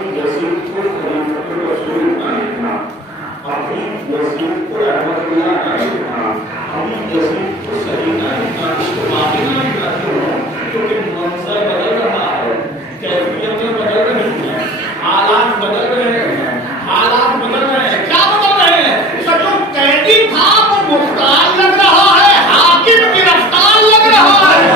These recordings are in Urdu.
ابھی یزید کو خلیفۃ الرسول نہ لکھنا، ابھی یزید کو رحمت اللہ نہ لکھنا، ابھی یزید کو صحیح نہ لکھنا، استعمال نہ لکھنا، کیونکہ منظر بدل رہا ہے، کیفیتیں بدل رہی ہیں، حالات بدل رہے ہیں، حالات بدل رہے ہیں. کیا بدل رہے ہیں؟ جو قیدی تھا وہ مختار لگ رہا ہے، حاکم گرفتار لگ رہا ہے.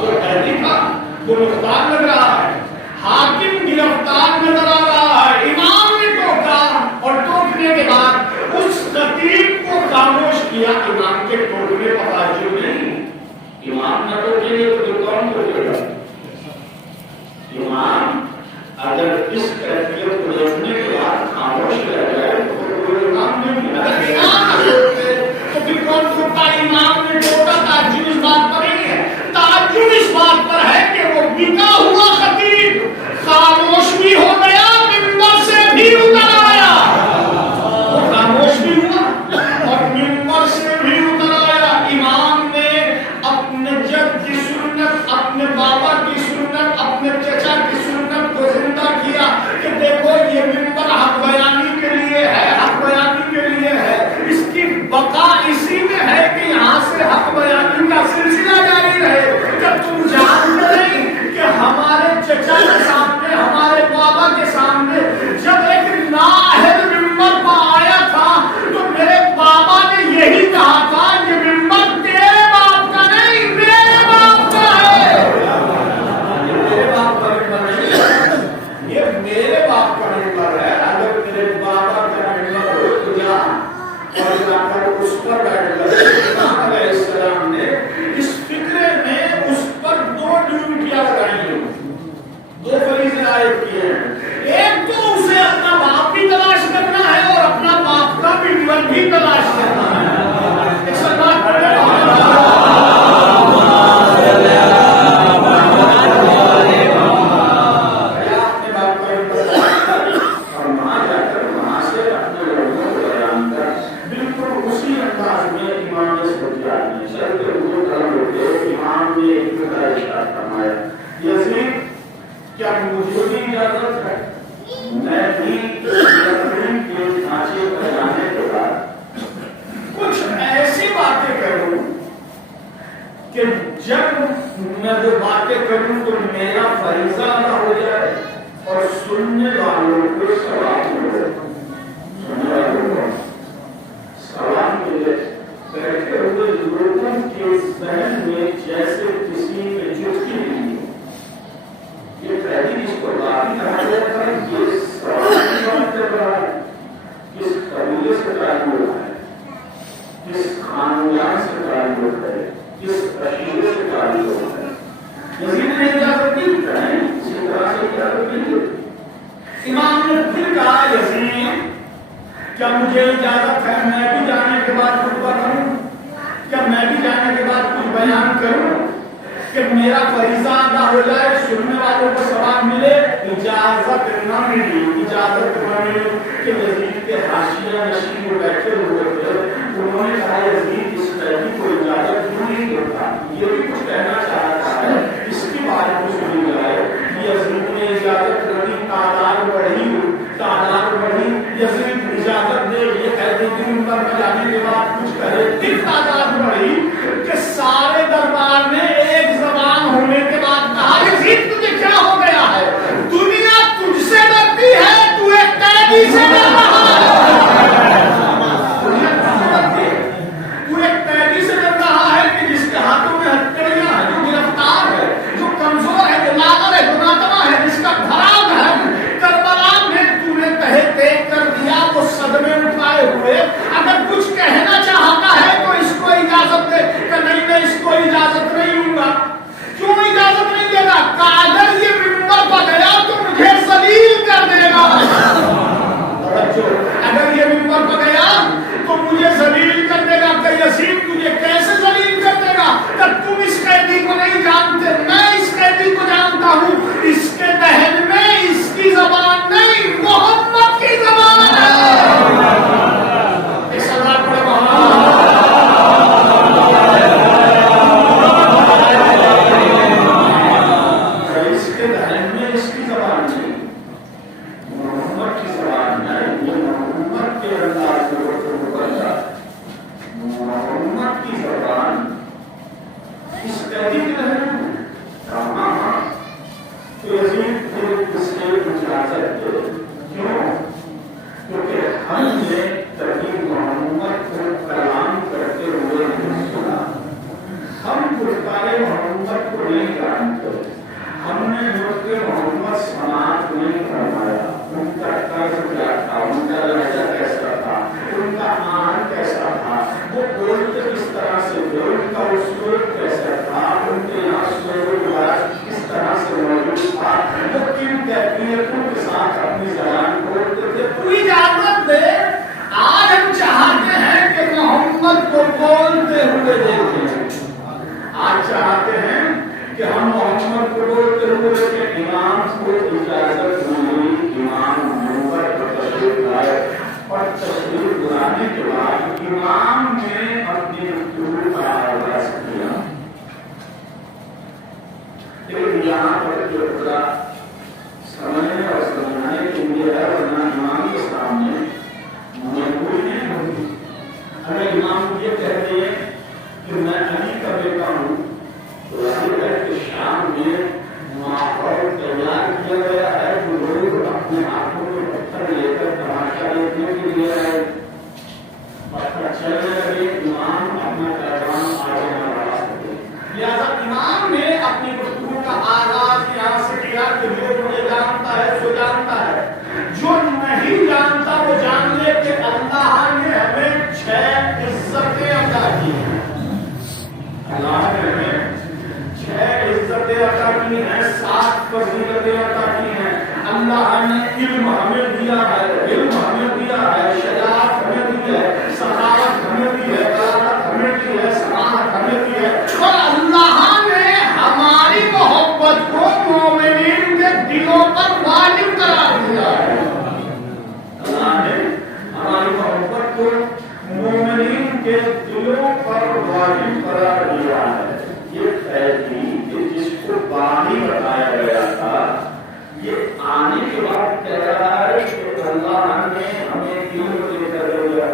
جو قیدی تھا وہ مختار لگ رہا ہے، حاکم گرفتار نظر آ رہا ہے. امام نے ٹوکا اور ٹوکنے کے بعد اس خطیب کو خاموش کیا. امام کے ٹوکنے پر راضی نہیں. امام نہ ٹوکے گے تو کون ٹوکے گا؟ امام اگر اس کیفیت کو دیکھنے کے بعد خاموش رہ جائے تو کوئی کام نہیں. اگر امام نہ ٹوکتے تو پھر کون ٹوکتا؟ امام نے ٹوکا. تعجب اس بات پر نہیں ہے، تعجب اس بات پر ہے کہ وہ بکا ہوا خطیب خاموش بھی ہو گیا، منبر سے بھی اتر آیا. وہ خاموش بھی ہوا اور منبر سے بھی اتر آیا. امام نے اپنے جد کی سنت، اپنے بابا کی سنت، اپنے چچا کی سنت کو زندہ کیا کہ دیکھو یہ منبر حق بیانی کے لیے ہے، حق بیانی کے لیے ہے. اس کی بقا اسی میں ہے کہ یہاں سے حق بیانی کا سلسلہ جاری رہے. جب تم جانتے نہیں کہ ہمارے چچا کے سامنے، ہمارے بابا کے سامنے جب ایک نااہل منبر پر آیا تھا تو میرے بابا نے یہی کہا تھا کہ منبر تیرے باپ کا نہیں، میرے باپ کا ہے. یہ میرے باپ کا منبر نہیں، یہ میرے باپ کا منبر ہے. اگر میرے بابا کا منبر ہو تو جا اور جا کر اس پر بیٹھ کر. امام علیہ السلام نے اس فکرے میں اس پر 2 ڈیوٹیاں لگائی ہیں، 2 فریضے عائد کیے ہیں. ایک تو اسے اپنا باپ بھی تلاش کرنا ہے اور اپنا باپ کا منبر بھی تلاش کرنا ہے. ایک سلمان پڑھے کیا مجھے بھی اجازت ہے میں بھی یقین کے ڈھانچے پر جانے کے بعد کچھ ایسی باتیں کروں کہ جب میں جو باتیں کروں تو میرا فریضہ نہ ہو جائے اور سننے والوں کو ثواب ملے. سننے والوں کو ثواب ملے. بیٹھے ہوئے لوگوں کے ذہن میں جیسے کسی میں چٹکی نہیں. یہ پہلی اس کو بات کہا جاتا ہے، یہ سوال کی بات کر رہا ہے، کس قبیلے سے تعلق ہے، کس خاندان سے تعلق ہے، کس قبیلے سے تعلق ہے. یزید نے اجازت دی ہے، اسی طرح سے اجازت دی. امام نے پھر کہا یزید کیا مجھے اجازت ہے میں بھی جانے کے بعد خطبہ کروں، کیا میں بھی جانے کے بعد کچھ بیان کروں کہ میرا فریضہ ادا ہو جائے، سننے والوں کو ثواب ملے. اجازت نہ ملی، اجازت نہ ملی کہ یزید کے حاشیہ نشین کو بیٹھے ہوئے تھے. انہوں نے کہا یزید اس قیدی کو اجازت کیوں نہیں دیتا، یہ بھی کچھ کہنا چاہتا ہے، اس کی بات کو سنی جائے. یزید نے اجازت دی، تعداد بڑھی، تعداد بڑھی. یزید اجازت دے یہ قیدی کی منبر پر جانے کے بعد کچھ کرے. پھر تعداد بڑھی کہ سارے دربار میں ایک زبان ہونے کے بعد کہا یزید تجھے کیا ہو گیا ہے، دنیا تجھ سے ڈرتی ہے، تو ایک قیدی سے ڈر رہا ہے. دنیا تجھ سے ڈرتی ہے، تو ایک قیدی سے ڈر رہا ہے کہ جس کے ہاتھوں میں ہتھکڑیاں ہیں، جو گرفتار ہے، جو کمزور ہے، جو لاغر ہے، جو ناتما ہے، جس کا خراب ہے. کربلا میں تو نے تہے دیکھ کر دیا وہ صدمے اٹھائے ہوئے. اگر کچھ کہنا چاہتا ہے تو اس کو اجازت دے کہ نہیں میں اس کو اجازت نہیں دوں گا. کیوں اجازت نہیں دے گا؟ اگر یہ منبر پر گیا تو مجھے ذلیل کر دے گا. اگر یہ منبر پر گیا تو مجھے ذلیل کر دے گا. کہ یزید تجھے کیسے ذلیل کر دے گا کہ تم اس قیدی کو نہیں جانتے، میں اس قیدی کو جانتا ہوں. اس کے ذہن میں اس کی زبان نہیں، محمد کی زبان ہے. اس سوال پر اس کے ذہن میں اس کی زبان نہیں. کے انداز میں گفتگو کرتا محمد کی زبان اس تحریک نہیں کہاں تو یزید کو اس کے اجازت دے کیوں؟ کیونکہ ہم نے کبھی محمد کو کلام کرتے ہوئے نہیں سنا، ہم گفتار محمد کو نہیں جانتے، ہم نے مرتے محمد سماعت نہیں فرمایا، ان کا طرز کیا تھا، ان کا لہجہ کیسا تھا، ان کا آن کیسا تھا، وہ بولتے کس طرح سے تھے، ان کا اسلوب کیسا تھا، ان کے یہاں اسلوب کس طرح سے موجود تھا، وہ کن کیفیتوں کے ساتھ اپنی زبان بولتے تھے۔ تو اجازت دے، آج ہم چاہتے ہیں کہ محمد کو بولتے ہوئے دیکھیں، آج چاہتے ہیں کہ ہم محمد کو بولتے ہوئے دیکھیں۔ امام کو اجازت ملی، امام منبر پر تشریف لائے اور تشریف لانے کے بعد امام نے اپنی گفتگو کا آغاز کیا۔ لیکن یہاں پر جو خدا سمجھنے اور سمجھانے کے لیے ہے، ورنہ امام کے سامنے مجبوری نہیں ہوگی۔ اگر امام یہ کہتے ہیں کہ میں علی کا بیٹا ہوں تو ظاہر ہے کہ شام میں ماحول تیار کیا گیا ہے، جو لوگ اپنے ہاتھوں میں پتھر لے کر تماشا دیکھنے کے لیے آئے، پتھر چلنے لگے، امام اپنا پیغام آگے نہ بڑھا سکے۔ لہٰذا امام نے اپنی گفتگو کا آغاز یہاں سے کیا کہ جو مجھے جانتا ہے سو جانتا ہے، جو نہیں جانتا وہ جان لے کہ اللہ نے ہمیں 6 عزتیں عطا کی ہیں، اللہ نے ہمیں 6 عزتیں عطا کی ہیں، 7 فضیلتیں عطا کی ہیں۔ اللہ نے علم ہمیں دیا ہے، علم ہمیں دیا ہے، شجاعت ہمیں دی ہے، سخاوت ہمیں دی ہے، بلاغت ہمیں دی ہے، سماحت ہمیں دی ہے، اور اللہ نے ہماری محبت کو مومنین کے دلوں پر واجب قرار دیا ہے۔ اللہ نے ہماری محبت کو مومنین کے دلوں پر واجب قرار دیا ہے۔ یہ تحقیق جس کو باقی بتایا گیا تھا، یہ آنے کے بعد کہہ رہا ہے کہ اللہ نے ہمیں دین کو لے کر بھیجا،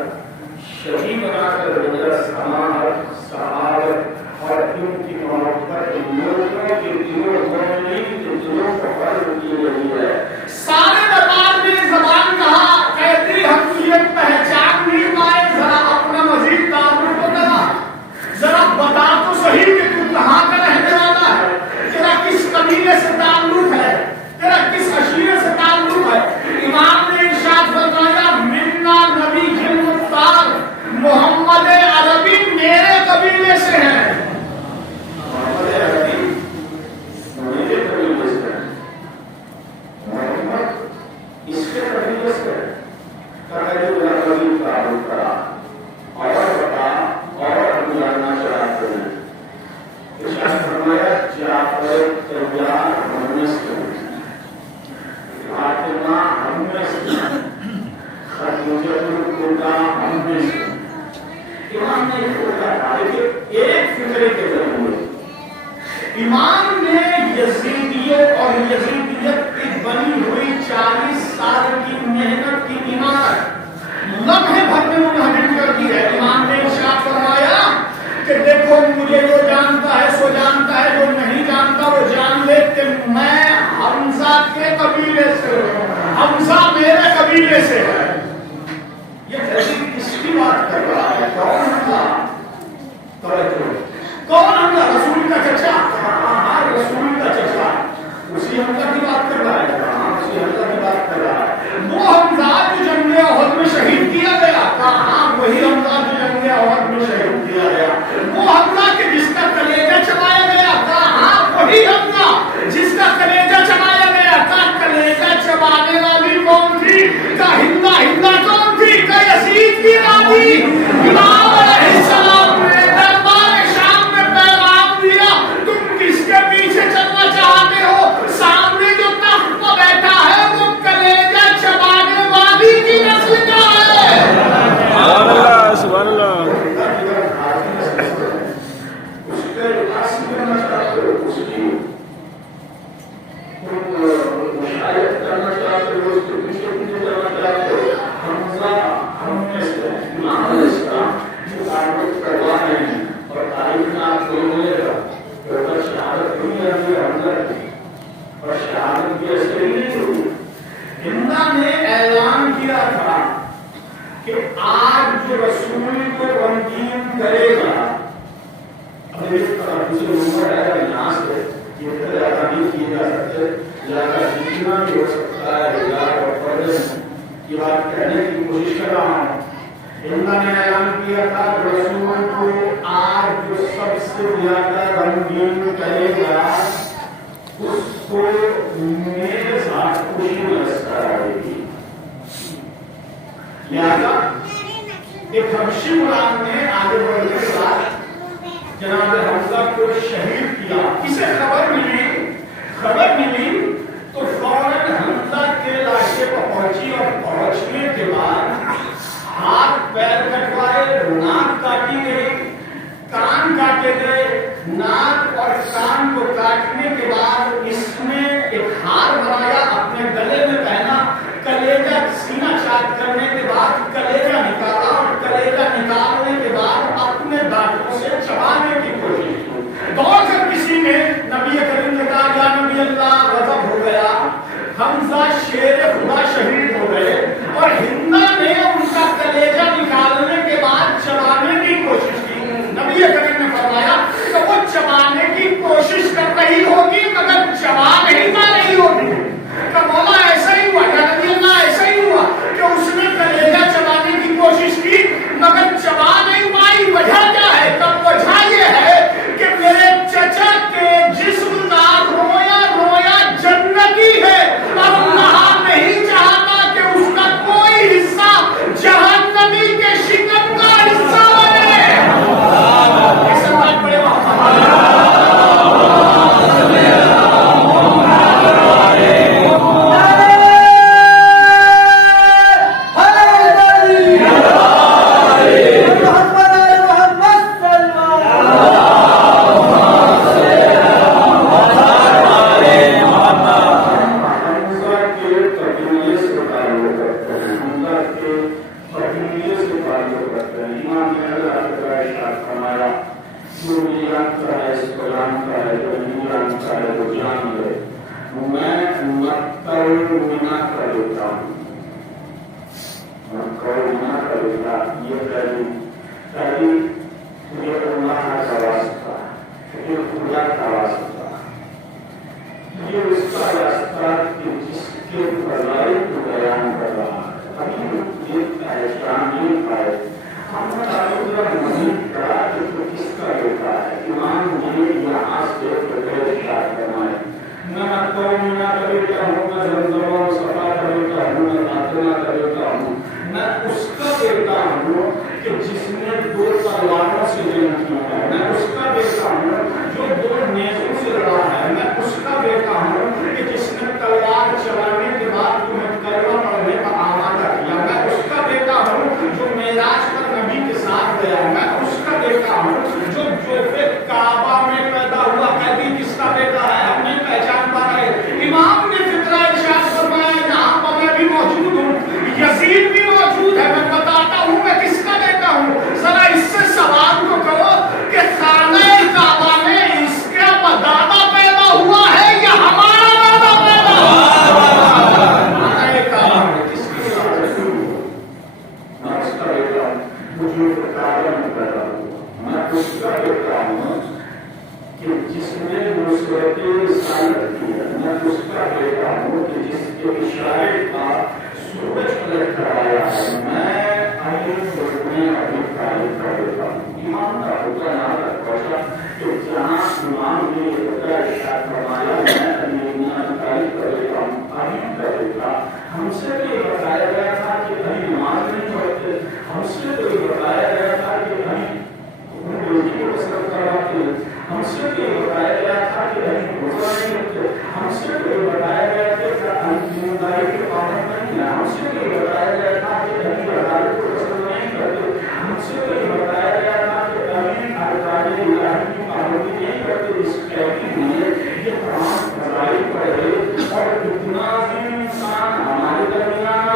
شہید بنا کر بھیجا، سماحت، سخاوت اور ان کی محبت لوگوں کے دلوں، مومنین کے دلوں پر فرض کی گئی ہے۔ سارے دربار میں زبان کہا کہتی ہم یہ پہچان نہیں پائے، ذرا اپنا مزید تعارف کو کرا، ذرا بتا تو صحیح کہ تو کہاں کا رہنے والا ہے، تیرا کس قبیلے سے تعلق ہے، تیرا کس عشیرے سے تعلق ہے۔ امام نے ارشاد فرمایا منا نبی مختار محمد عربی میرے قبیلے سے ہے، محمد عربی میرے قبیلے سے ہے، محمد اس کے قبیلے سے ہے۔ قبیل تعلق کرا اور بتا اور ہم جاننا چاہتے ہیں۔ ارشاد فرمایا جعفر طیار ہم میں سے، فاطمہ ہم میں سے، خدیجہ الکبریٰ ہم میں سے۔ امام نے یہ کہا کہ ایک فکرے کے ذریعے امام نے یزیدیوں اور یزیدیت کی بنی ہوئی 40 سال کی محنت کی عمارت لمحے بھر میں منہدم کر دی ہے۔ امام نے ارشاد فرمایا کہ دیکھو مجھے جو جانتا ہے سو جانتا ہے، جو نہیں جانتا وہ جان لے کہ میں حمزہ کے قبیلے سے ہوں، حمزہ میرے قبیلے سے ہے۔ یہ تحقیق کس کی بات کر رہا ہے؟ کون حمزہ؟ کون حمزہ؟ رسول کا چچا؟ ہاں رسول کا چچا، اسی حمزہ کی بات کر رہا ہے، اسی حمزہ کی بات کر رہا ہے۔ وہ حمزہ جو جنگ احد میں شہید کیا گیا، کہاں وہی حمزہ جو جنگ احد میں شہید کیا گیا، وہ حمزہ کہ جس کا کلیجہ چبایا گیا، کہاں وہی حمزہ جس کا کلیجہ چبایا گیا، کہاں کلیجہ چبانے والی کون تھی، کہاں ہندا ہندا کون تھی، کہاں یزید کی رانی امام علیہ السلام نے دربار شام میں پیغام دیا تم یہ صحیح نہیں ہوئی. ہندا نے اعلان کیا تھا کہ آج جو رسول کو غمگین کرے گا، اب اس طرح کسی عمر ہے یہاں سے یہ زیادہ نہیں کیے جا سکتے، زیادہ جتنا بھی ہو سکتا ہے یہ بات کہنے کی کوشش کر رہا ہوں. ہندا نے اعلان کیا تھا رسول کو آج جو سب سے زیادہ غمگین کرے گا اس کو میرے ساتھ خوشی رستا رہے گی. لہذا ایک حبشی غلام نے آگے بڑھنے کے بعد جناب حمزہ کو شہید کیا. اسے خبر ملی تو فوراً حمزہ کے علاقے پر پہنچی اور پہنچنے کے بعد ہاتھ پیر کٹوائے، ناک کاٹی گئی، کان کاٹے گئے. ناک اور کان کو کاٹنے کے بعد اس نے ایک ہار بنایا، اپنے گلے میں پہنا، کلیجہ سینہ چاک کرنے کے بعد کلیجہ نکالا اور کلیجہ نکالنے کے بعد اپنے دانتوں سے چبانے کی کوشش کی. دوڑ کر کسی نے نبی کریم نے کہا یا نبی اللہ غضب ہو گیا، حمزہ شیر خدا شہید ہو گئے. اور ہندا نے ان کا کلیجہ نکالنے کے بعد چبانے کی کوشش کی. نبی کریم نے فرمایا کہ وہ چبانے کی کوشش کر رہی ہوگی مگر چبا نہیں پا رہی ہوگی. کہ مولا ایسا ہی ہوا، یا نبی اللہ ایسا ہی ہوا کہ اس نے کلیجہ چبانے کی کوشش کی مگر چبا نہیں پائی. وجہ کیا ہے؟ تب وجہ یہ ہے کہ میرے چچا کے جسم کا رویا رویا جنتی ہے، اب نہا نہیں چاہتا کہ اس کا کوئی حصہ جہنمی کے شکم کا حصہ بنے. ایسا بات پڑے اور اتنا بھی انسان ہمارے درمیان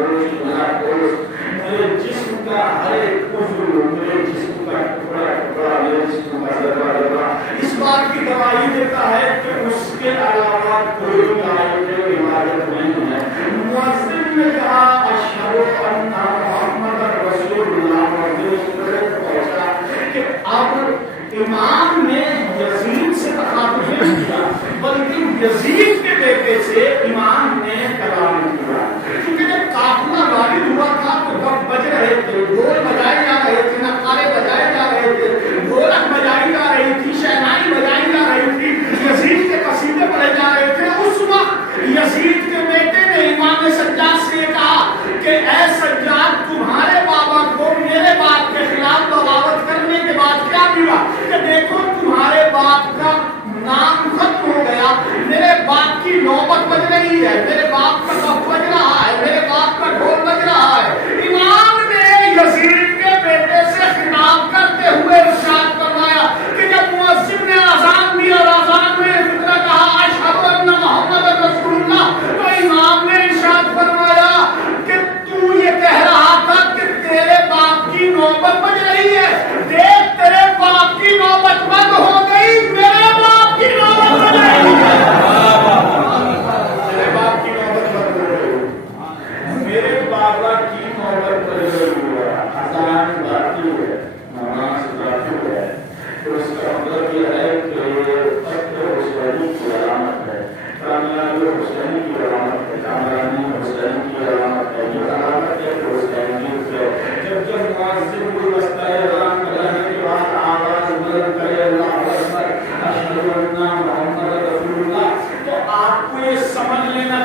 گوشت بنا گوشت، میرے جسم کا ہر ایک عضو، میرے جسم کا ٹکڑا ٹکڑا، میرے جسم کا ذرہ ذرہ اس بات کی گواہی دیتا ہے کہ اس کے علاوہ کوئی غالب عبادت نہیں ہے۔ مؤذن نے کہا اشہد ان محمد رسول اللہ، پہنچا کہ اب امام نے یزید سے تخاطب نہیں کیا بلکہ یزید کے بیٹے سے امام نے کلام کیا، کیونکہ جب قافلہ وارد ہوا تھا تو وقت بج رہے تھے، ڈھول بجائے جا رہے تھے، نقارے بجائے جا رہے تھے، ڈھولک بجائی جا رہی تھی، شہنائی بجائی جا رہی تھی، یزید کے قصیدے پڑھے جا رہے تھے۔ اس وقت یزید کے بیٹے نے امام سجاد سے کہا کہ اے سجاد، تمہارے بابا کو میرے باپ کے خلاف بغاوت کرنے کے بعد کیا ملا کہ دیکھو تمہارے باپ کا نام ختم ہو گیا، میرے باپ کی نوبت بج رہی ہے، میرے باپ کا کف بج رہا ہے، میرے باپ کا ڈھول بج رہا ہے۔ امام نے یزید کے بیٹے سے خطاب کرتے ہوئے ارشاد فرمایا کہ جب مؤذن نے اذان دی اور اذان میں اتنا کہا اشہد ان محمد رسول اللہ، تو امام نے ارشاد فرمایا کہ تو یہ کہہ رہا تھا کہ تیرے باپ کی نوبت بج رہی ہے، دیکھ تیرے باپ کی نوبت بند ہو گئی، میرے باپ کی نوبت بج رہی ہے۔ میرے باپ کی نوبت بند ہو گئی، میرے بابا کی نوبت بج رہی ہے، اذان باقی ہے، نماز باقی ہے، تو اس کا مطلب یہ ہے کہ فخر حسینی کی علامت ہے، کامیابی حسینی کی علامت ہے، کامرانی حسینی کی علامت ہے، یہ علامت ہے کہ حسینیت ہے۔ جب مؤذن کو رستہ اعلان کرنے کے بعد آواز بلند کرے اللہ اکبر اشہد ان محمد رسول اللہ، تو آپ کو یہ سمجھ لینا